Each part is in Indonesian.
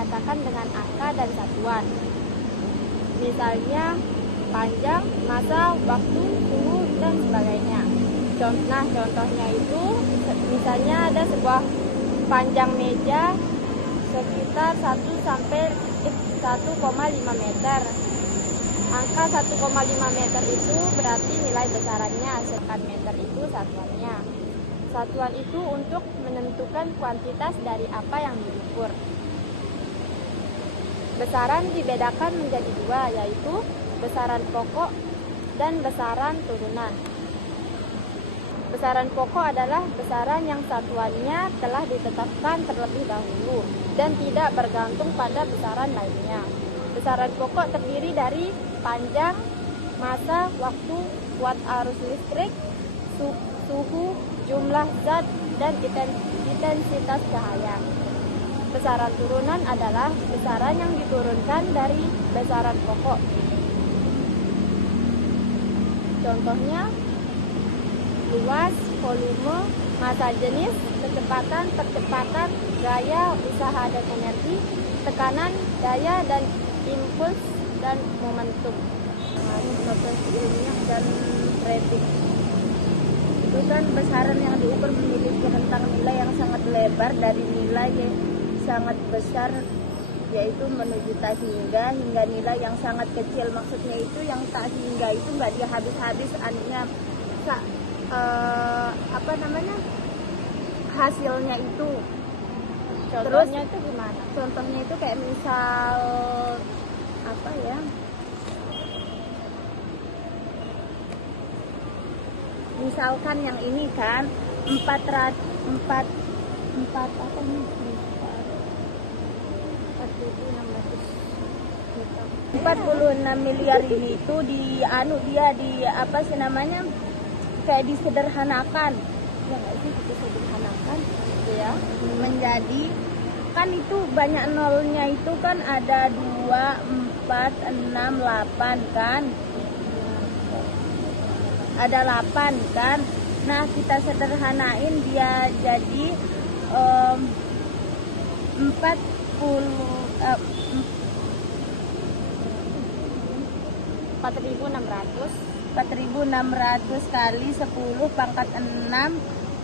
dinyatakan dengan angka dan satuan. Misalnya panjang, masa, waktu, suhu, dan sebagainya. Nah, contohnya itu misalnya ada sebuah panjang meja sekitar 1,5 meter. Angka 1,5 meter itu berarti nilai besarannya, sedangkan meter itu satuannya. Satuan itu untuk menentukan kuantitas dari apa yang diukur. Besaran dibedakan menjadi dua, yaitu besaran pokok dan besaran turunan. Besaran pokok adalah besaran yang satuannya telah ditetapkan terlebih dahulu dan tidak bergantung pada besaran lainnya. Besaran pokok terdiri dari panjang, masa, waktu, watt arus listrik, suhu, jumlah zat, dan intensitas cahaya. Besaran turunan adalah besaran yang diturunkan dari besaran pokok. Contohnya, luas, volume, massa jenis, kecepatan, percepatan, gaya, usaha dan energi, tekanan, daya, dan impuls, dan momentum. Notation ilmiah dan rating itu kan besaran yang diukur memiliki rentang nilai yang sangat lebar dari nilai yang sangat besar, yaitu menuju tak hingga nilai yang sangat kecil. Maksudnya itu yang tak hingga itu nggak dia habis-habis anunya hasilnya itu. Contohnya itu gimana? Contohnya itu kayak misal apa ya? Misalkan yang ini kan 46 miliar ini itu di apa sih namanya, kayak disederhanakan ya nggak sih, disederhanakan ya menjadi, kan itu banyak nolnya itu kan ada 2, 4, 6, 8 kan, ada 8 kan. Nah, kita sederhanain dia jadi 4.600 kali 10 pangkat 6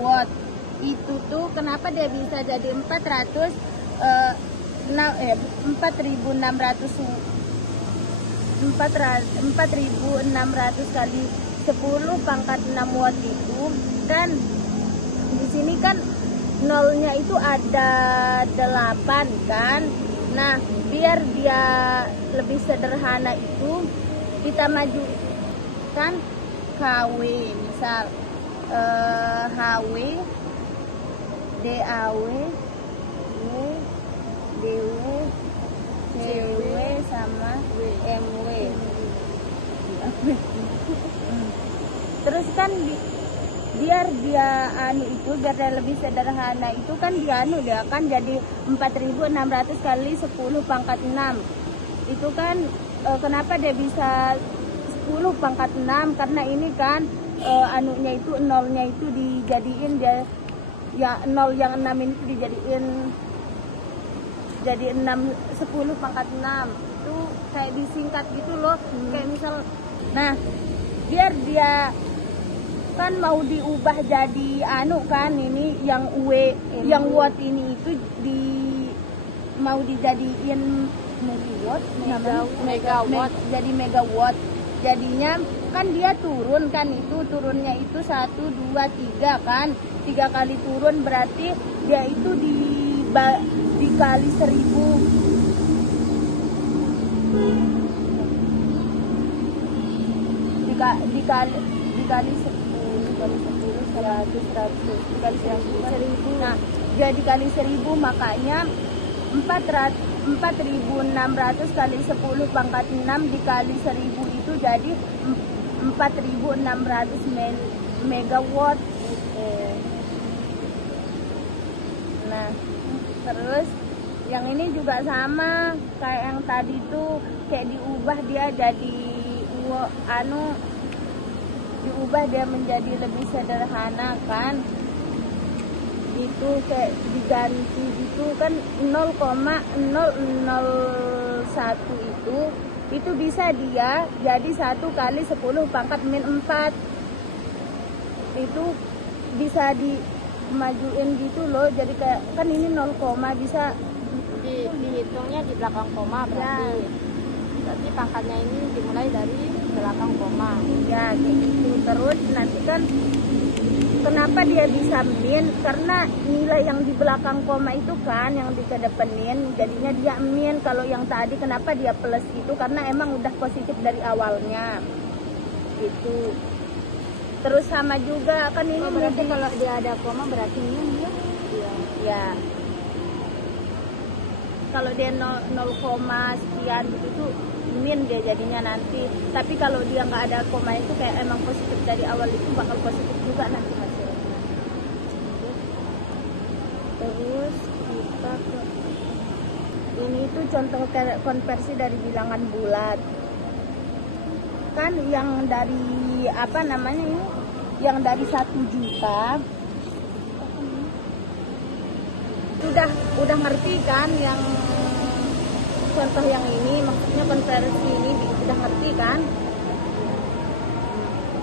watt. Itu tuh kenapa dia bisa jadi 4.600 kali 10 pangkat 6 watt itu kan, di sini kan nolnya itu ada 8 kan. Nah, biar dia lebih sederhana itu kita maju kan KW, misal HW, DAW, DW, CW sama MW. Terus kan biar dia biar dia lebih sederhana itu kan dia kan jadi 4.600 kali 10 pangkat 6. Itu kan kenapa dia bisa 10 pangkat 6? Karena ini kan nolnya itu dijadiin dia ya, nol yang 6 ini dijadiin jadi 10 pangkat 6. Itu kayak disingkat gitu loh. Kayak misal, nah biar dia kan mau diubah jadi kan ini yang yang watt ini itu mau dijadiin megawatt, jadi megawatt. Jadinya kan dia turun kan, itu turunnya itu 1, 2, 3 kan, 3 kali turun berarti dia itu dikali 1000 dikali 10 100 dikali 1000. Nah, jadi kali 1000 makanya 4.600 kali 10 pangkat 6 dikali 1000 itu jadi 4.600 megawatt. Nah, terus yang ini juga sama kayak yang tadi tuh, kayak diubah dia jadi diubah dia menjadi lebih sederhana kan. itu kayak diganti gitu kan 0,001 itu bisa dia jadi 1 kali 10 pangkat min 4. Itu bisa dimajuin gitu loh, jadi kayak kan ini 0, bisa dihitungnya di belakang koma berarti. Berarti pangkatnya ini dimulai dari belakang koma. ya kayak gitu. Terus nanti kan kenapa dia bisa min, karena nilai yang di belakang koma itu kan yang dikedepanin, jadinya dia min. Kalau yang tadi kenapa dia plus itu karena emang udah positif dari awalnya gitu. Terus sama juga kan ini Berarti kalau dia ada koma berarti min ya? Iya. ya kalau dia 0, sekian gitu tuh min dia jadinya nanti. Tapi kalau dia nggak ada koma itu kayak emang positif dari awal itu bakal positif juga nanti hasilnya. Terus kita ke ini tuh contoh konversi dari bilangan bulat. Kan yang dari apa namanya ini? Yang dari 1 juta udah ngerti kan yang contoh yang ini, maksudnya konversi ini udah ngerti kan.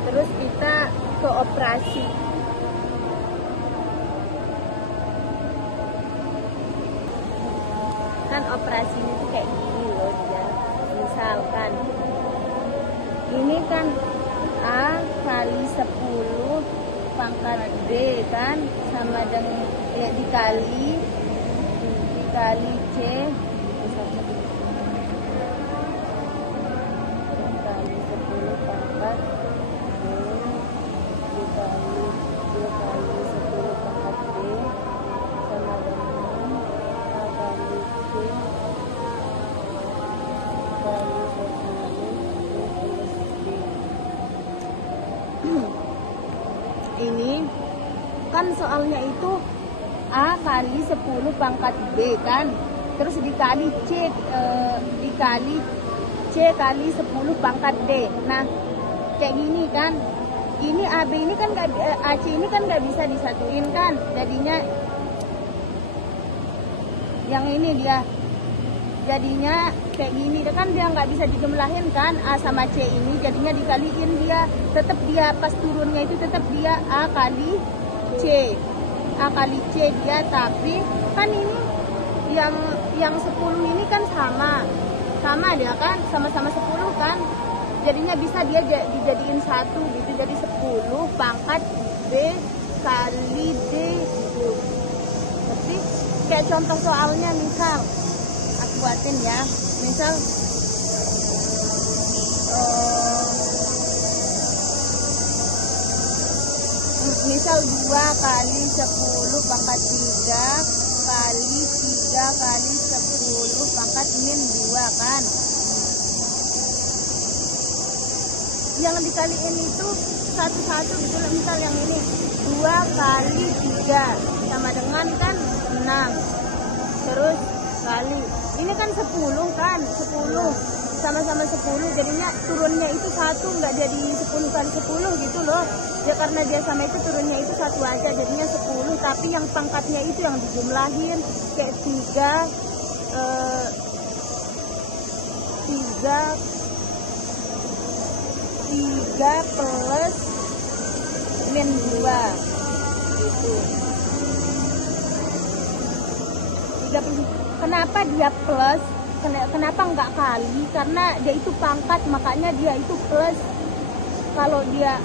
Terus kita ke operasi. Kan operasi itu kayak gini loh dia. Misalkan ini kan A kali 10 pangkat D kan sama dengan ya, dikali C dikali 10 pangkat D dikali 10 pangkat D sama dengan A kali C kali 10 D. Ini kan soalnya itu A kali 10 pangkat B kan, terus dikali C dikali C kali 10 pangkat D. Nah kayak gini kan, ini AB ini kan AC ini kan nggak bisa disatuin kan, jadinya yang ini dia jadinya kayak gini kan, dia nggak bisa dijumlahin kan A sama C ini, jadinya dikaliin dia, tetap dia pas turunnya itu tetap dia A kali C dia, tapi kan ini yang 10 ini kan sama dia kan sama-sama 10 kan, jadinya bisa dia dijadiin 1 gitu, jadi 10 pangkat B kali D gitu. Tapi kayak contoh soalnya misal aku buatin ya, misal misal 2 kali 10 pangkat 3 kali 3 kali 10 pangkat min 2 kan. Yang dikaliin itu satu-satu gitu, misal yang ini 2 kali 3 sama dengan kan 6, terus kali ini kan 10 kan, 10 sama-sama 10, jadinya turunnya itu 1, nggak jadi 10 kali 10 gitu loh ya, karena dia sama itu turunnya itu 1 aja, jadinya 10, tapi yang pangkatnya itu yang dijumlahin kayak 3 plus min 2 gitu. 3 plus. Kenapa dia plus? Kenapa nggak kali? Karena dia itu pangkat, makanya dia itu plus. Kalau dia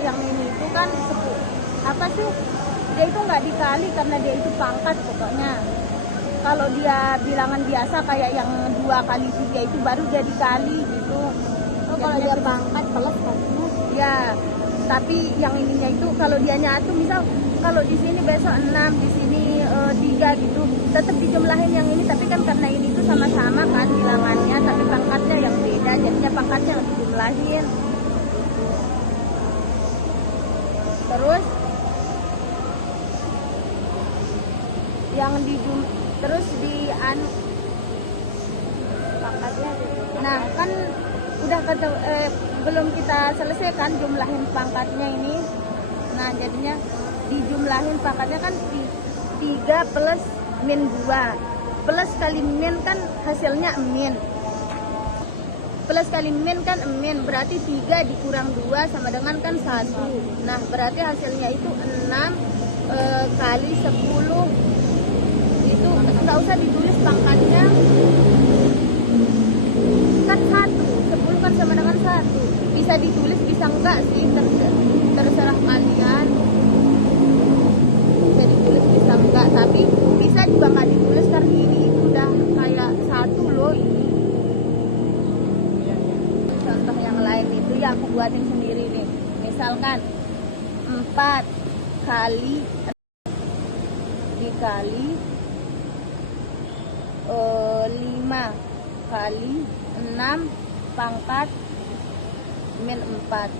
yang ini itu kan apa sih? Dia itu nggak dikali karena dia itu pangkat pokoknya. Kalau dia bilangan biasa kayak yang 2 kali 3 itu baru dia dikali gitu. Kalau dia pangkat plus maksudnya? Ya, tapi yang ininya itu kalau dia nyatu, misal kalau di sini besok 6, di sini 3 gitu, tetap dijumlahin yang ini, tapi kan karena ini tuh sama-sama kan bilangannya, tapi pangkatnya yang beda, jadinya pangkatnya yang dijumlahin. Terus yang pangkatnya. Nah, kan udah belum kita selesaikan jumlahin pangkatnya ini. Nah, jadinya dijumlahin pangkatnya kan 3 plus min 2 plus kali min kan hasilnya min, plus kali min kan min, berarti 3 dikurang 2 sama dengan kan 1. Nah berarti hasilnya itu 6 kali 10, itu nggak usah ditulis pangkatnya kan 1, 10 kan sama dengan 1, bisa ditulis bisa enggak sih, terserah kalian, bisa ditulis bisa enggak, tapi bisa juga nggak ditulis karena ini udah kayak 1 loh ini. Contoh yang lain itu ya aku buatin sendiri nih, misalkan 4 kali dikali 5 kali 6 pangkat min 4.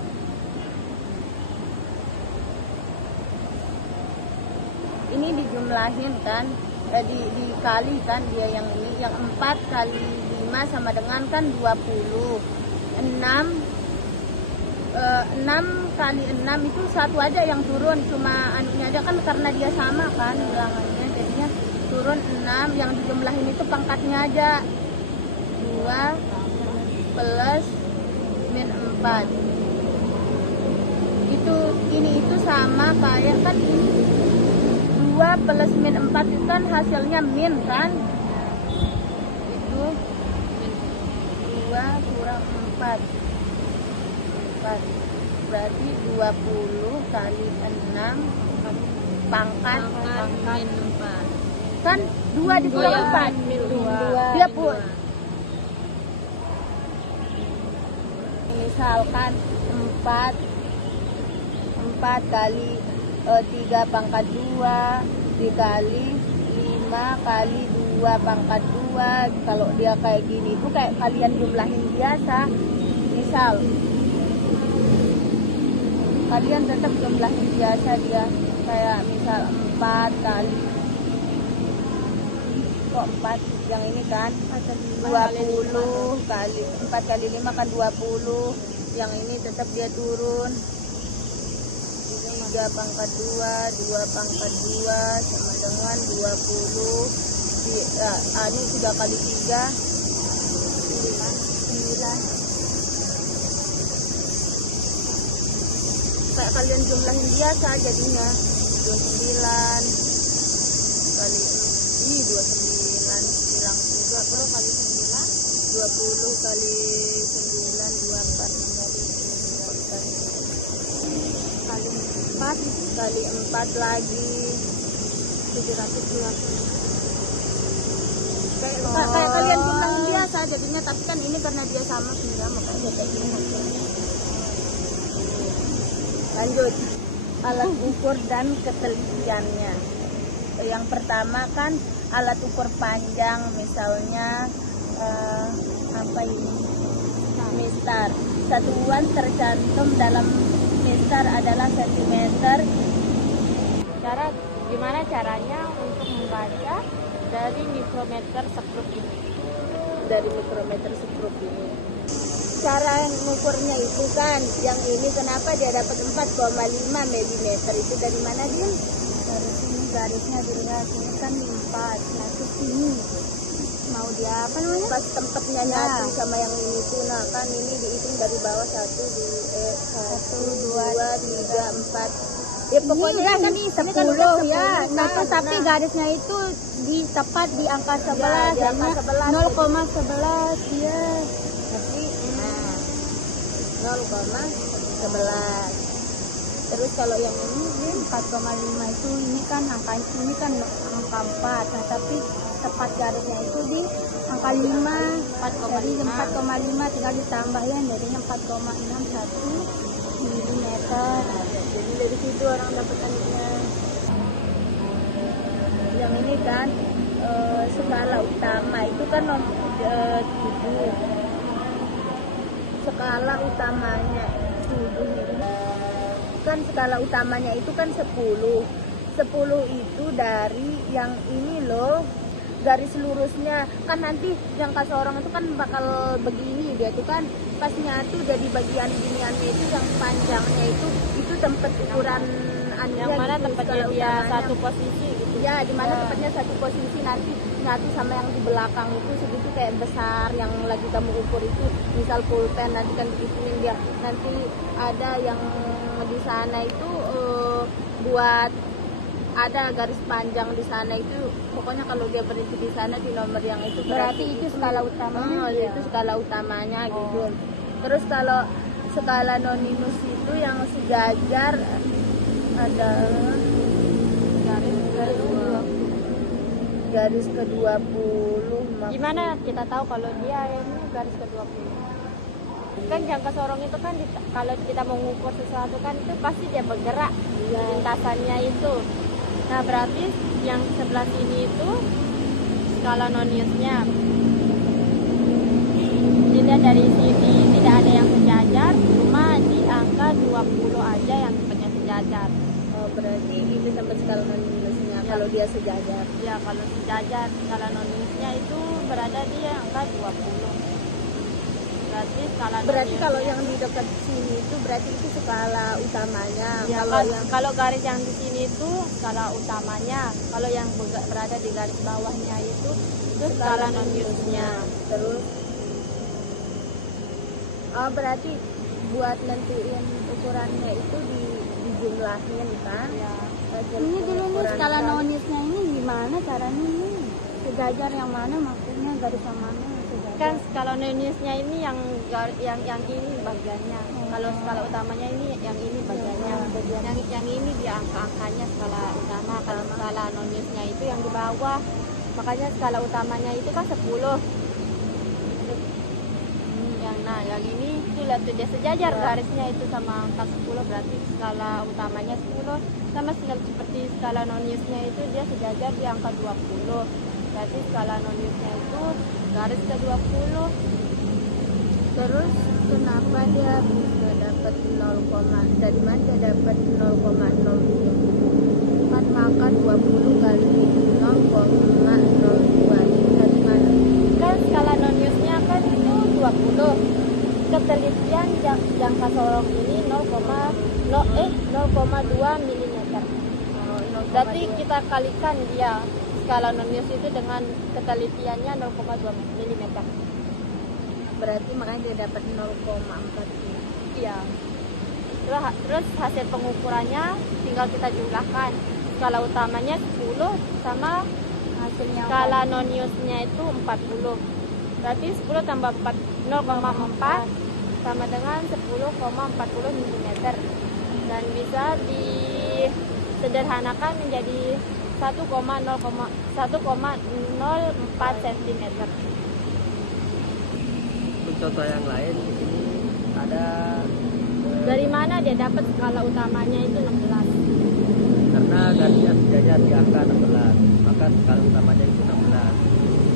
Ini dijumlahin kan, dikali kan dia yang ini, yang 4 kali 5 sama dengan kan 20. 6 kali 6 itu 1 aja yang turun, cuma anunya aja kan karena dia sama kan bilangannya, jadinya turun 6, yang dijumlahin itu pangkatnya aja 2 plus min 4. Ini itu sama kayak kan ini 2 plus min 4 itu kan hasilnya min kan, itu min 2 kurang 4 berarti 20 kali 6 pangkat min 4 kan 2 dikurang 4 dia pun misalkan 4 kali 3 pangkat 2 dikali 5 kali 2 pangkat 2. Kalau dia kayak gini itu kayak kalian jumlahin biasa, misal kalian tetap jumlahin biasa dia, kayak misal 4 kali kok 4 yang ini kan 20 kali 4 kali 5 kan 20, yang ini tetap dia turun 3 pangkat 2 pangkat 2 sama dengan 20 ini 3 kali 3 9. Kayak kalian jumlahin biasa jadinya 29 kali 29 bilang 20 kali 9 20 kali 9 24 kali 4 kali 4 lagi 720. Kayak kalian jumlahin biasa jadinya, tapi kan ini karena dia sama sehingga makanya kayak gini hasilnya. Lanjut, alat ukur dan ketelitiannya. Yang pertama kan alat ukur panjang, misalnya apa ini, mistar. Satuan tercantum dalam mistar adalah sentimeter. Gimana caranya untuk membaca dari mikrometer sekrup ini? Dari mikrometer sekrup ini. Cara mengukurnya itu kan, yang ini kenapa dia dapat 4,5 mm, itu dari mana Din? Dari sini garisnya dilihat, ini kan 4, nah ke sini mau dia apa namanya? Pas tempatnya nyatu sama yang ini tuh, nah kan ini dihitung dari bawah 1, 2, 3, 4. Ya pokoknya kan ini 10 ya. Nah, tapi garisnya itu tepat di angka 11, ya, 0,11 ya. Tapi 0,11. Terus kalau yang ini 4,5 itu ini kan angka 4. Nah, tapi tepat garisnya itu di angka 5. Jadi 4,5 tinggal ditambah ya, jadinya 4,61 mm. Jadi dari situ orang dapat anunya. Yang ini kan skala utama itu kan 7. Skala utamanya 7 ini. Kan skala utamanya itu kan 10 itu dari yang ini loh, garis lurusnya kan, nanti yang kata orang itu kan bakal begini, dia tuh kan pas nyatu jadi bagian giniannya itu yang panjangnya itu tempat ukuran yang mana tempatnya dia satu posisi gitu. Ya, di mana tempatnya satu posisi nanti nyatu sama yang di belakang itu segitu kayak besar yang lagi kamu ukur itu. Misal pulpen nanti kan digituin dia. Nanti ada yang di sana itu buat ada garis panjang di sana itu, pokoknya kalau dia berhenti di sana di nomor yang itu Berarti itu skala utamanya. itu skala utamanya gitu. Terus kalau skala noninus itu yang sejajar adalah garis ke-20. Gimana kita tahu kalau dia ini garis ke-20? Kan jangka sorong itu kan kalau kita mau mengukur sesuatu kan itu pasti dia bergerak lintasannya itu. Nah berarti yang sebelah sini itu skala noniusnya. Dilihat dari sini tidak ada yang sejajar, cuma di angka 20 aja yang tempatnya sejajar. Berarti itu sampai skala noniusnya kalau dia sejajar. Ya kalau sejajar skala noniusnya itu berada di angka 20. Berarti kalau yang di dekat sini itu berarti itu skala utamanya. Ya, kalau garis yang di sini itu skala utamanya. Kalau yang berada di garis bawahnya itu skala noniusnya. Terus berarti buat nentuin ukurannya itu dijumlahin kan? Ya. Ini dulu nih skala noniusnya ini gimana caranya nih? Sejajar yang mana maksudnya garis yang mana? Kan skala noniusnya ini yang ini bagiannya. Kalau skala utamanya ini yang ini bagiannya. Yang ini dia angka-angkanya skala utama. Kalau skala noniusnya itu yang di bawah. Makanya skala utamanya itu kan 10. Yang ini tuh lihat tuh dia sejajar garisnya itu sama angka 10, berarti skala utamanya 10 sama seperti skala noniusnya itu dia sejajar di angka 20. Berarti skala noniusnya itu garis ke 20. Terus kenapa dia bisa dapat 0, dari mana dia dapat 0,0? Kan maka 20 kali 0,02 dari mana? Kan skala noniusnya kan itu 20. Ketelitian jangka sorong ini 0,2 mm. Berarti kita kalikan dia skala nonius itu dengan ketelitiannya 0,2 mm. Berarti makanya dia dapat 0,4. Iya. Terus hasil pengukurannya tinggal kita jumlahkan. Skala utamanya 10 sama hasilnya skala noniusnya itu 40. Berarti 10 tambah 0,4 sama dengan 10,40 mm. Dan bisa disederhanakan menjadi 1,04 cm. Contoh yang lain di sini ada Dari mana dia dapat skala utamanya itu 16? karena garisnya sejajar di angka 16, maka skala utamanya itu 16.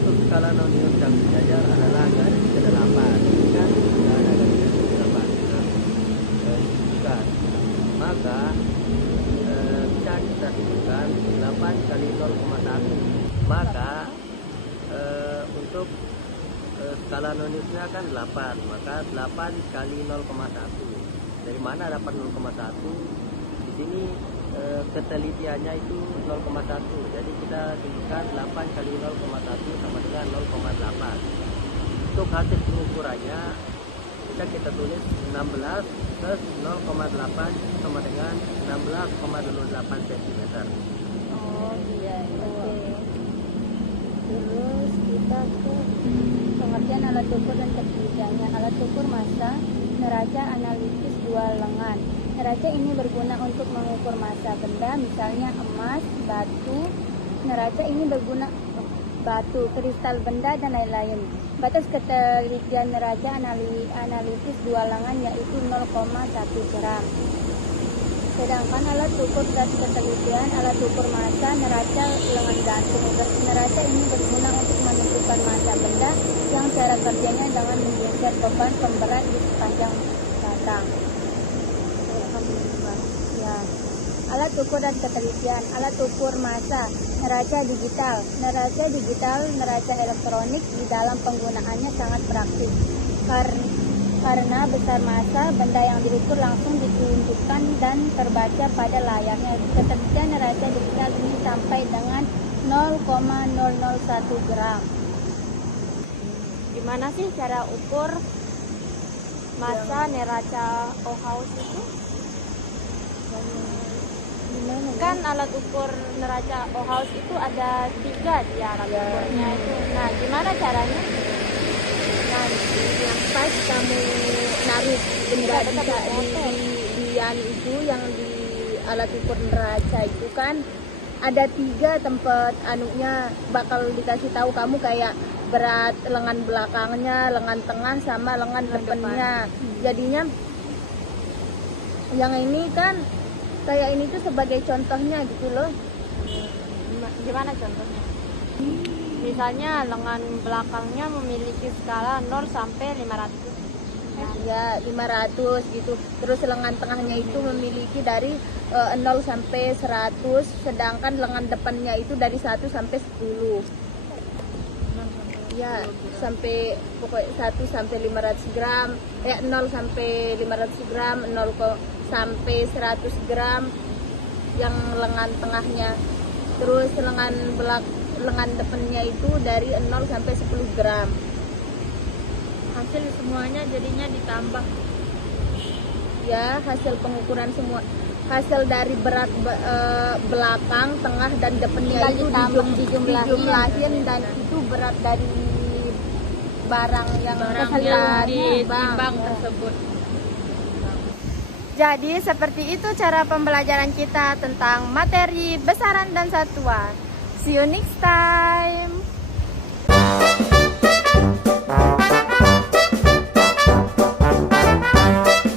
Untuk skala nonius yang sejajar adalah garis ke-8. Kan ada garis ke-8. Nah, disebutkan. Maka bisa kita sebutkan 8 kali 0,1. Maka untuk skala noniusnya kan 8, maka 8 kali 0,1. Dari mana dapat 0,1? Di sini ketelitiannya itu 0,1. Jadi kita tunjukkan 8 kali 0,1 sama dengan 0,8. Untuk hasil pengukurannya kita tulis 16 plus 0,8 sama dengan 16,28 cm. Oh iya, oke. Terus kita ke pengertian alat ukur dan ketelitiannya. Alat ukur massa, neraca analitis dua lengan. Neraca ini berguna untuk mengukur massa benda, misalnya emas, batu. Neraca ini berguna batu, kristal benda, dan lain-lain. Batas ketelitian neraca analitis dua lengan yaitu 0,1 gram. Sedangkan alat ukur dan ketelitian alat ukur massa neraca lengan gantung. Neraca ini berguna untuk menentukan massa benda yang cara kerjanya dengan menggeser beban pemberat di sepanjang batang. Ya. Alat ukur dan ketelitian alat ukur massa neraca digital. Neraca elektronik di dalam penggunaannya sangat praktis Karena besar massa, benda yang diukur langsung ditunjukkan dan terbaca pada layarnya. Ketelitian neraca digital ini sampai dengan 0,001 gram. Gimana sih cara ukur massa neraca Ohaus itu? Kan alat ukur neraca Ohaus itu ada 3 di alat ukurnya itu. Nah, gimana caranya? Nanti yang pas kamu naruh benda itu yang di alat ukur neraca itu kan ada 3 tempat anunya, bakal dikasih tahu kamu kayak berat lengan belakangnya, lengan tengah sama lengan depannya. Jadinya yang ini kan kayak ini tuh sebagai contohnya gitu loh. Gimana contohnya? Misalnya lengan belakangnya memiliki skala 0 sampai 500. Ya 500 gitu. Terus lengan tengahnya itu memiliki dari 0 sampai 100, sedangkan lengan depannya itu dari 1 sampai 10. Ya, sampai pokoknya 1 sampai 500 gram, 0 sampai 500 gram, 0 sampai 100 gram yang lengan tengahnya. Terus lengan depannya itu dari 0 sampai 10 gram. Hasil semuanya jadinya ditambah. Ya, hasil pengukuran semua, hasil dari berat belakang, tengah dan depannya itu dijumlahin dan itu berat dari barang yang ditimbang tersebut. Jadi seperti itu cara pembelajaran kita tentang materi besaran dan satuan. See you next time.